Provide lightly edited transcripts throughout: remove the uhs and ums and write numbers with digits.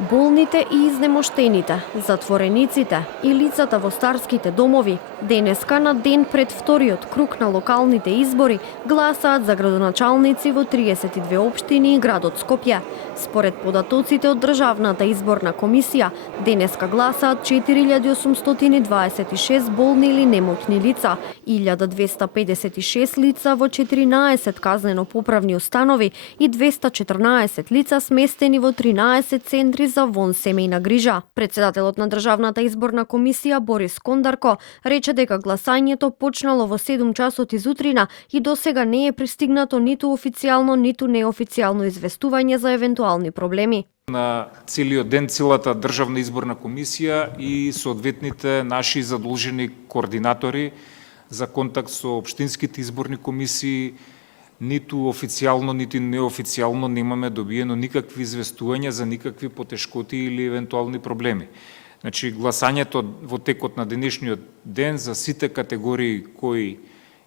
Болните и изнемоштените, затворениците и лицата во старските домови денеска на ден пред вториот круг на локалните избори гласаат за градоначалници во 32 општини и градот Скопје. Според податоците од Државната изборна комисија, денеска гласаат 4826 болни или немоќни лица, 1256 лица во 14 казнено-поправни установи и 214 лица сместени во 13 центри за вонсемејна грижа. Председателот на Државната изборна комисија Борис Кондарко рече дека гласањето почнало во 7 часот изутрина и досега не е пристигнато ниту официјално, ниту неофицијално известување за евентуални проблеми. На целиот ден целата Државна изборна комисија и соодветните наши задолжени координатори за контакт со општинските изборни комисии, ниту официјално, ниту неофицијално немаме добиено никакви известувања за никакви потешкоти или евентуални проблеми. Значи, гласањето во текот на денешниот ден за сите категории кои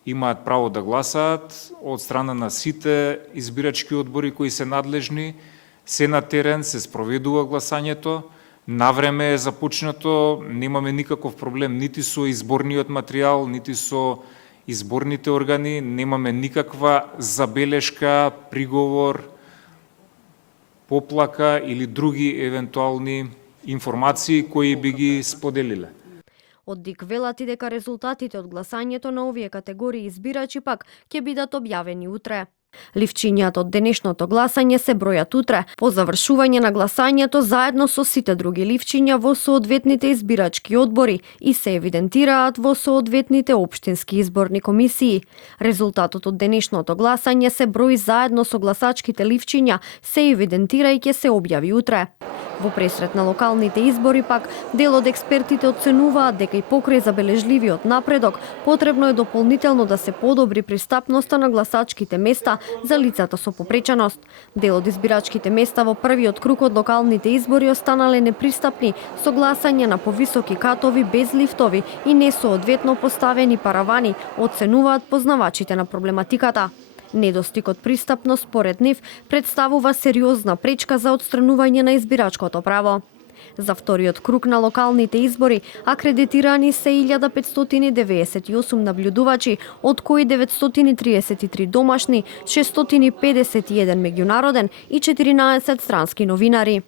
имаат право да гласаат од страна на сите избирачки одбори кои се надлежни, се на терен, се спроведува гласањето, навреме е започнато, немаме никаков проблем нити со изборниот материјал, нити со изборните органи, немаме никаква забелешка, приговор, поплака или други евентуални информации кои би ги споделиле. Од ДИК велат и дека резултатите од гласањето на овие категории избирачи пак ќе бидат објавени утре. Ливчињата од денешното гласање се бројат утре, по завршување на гласањето заедно со сите други ливчиња во соодветните избирачки одбори и се евидентираат во соодветните општински изборни комисии. Резултатот од денешното гласање се брои заедно со гласачките ливчиња, се евидентира и ќе се објави утре. Во пресрет на локалните избори пак, дел од експертите оценуваат дека и покрај забележливиот напредок, потребно е дополнително да се подобри пристапноста на гласачките места за лицата со попреченост. Дел од избирачките места во првиот круг од локалните избори останале непристапни со гласање на повисоки катови без лифтови и несоодветно поставени паравани, оценуваат познавачите на проблематиката. Недостигот пристапност, според нив, представува сериозна пречка за отстранување на избирачкото право. За вториот круг на локалните избори акредитирани се 1598 наблюдувачи, од кои 933 домашни, 651 меѓународен и 14 странски новинари.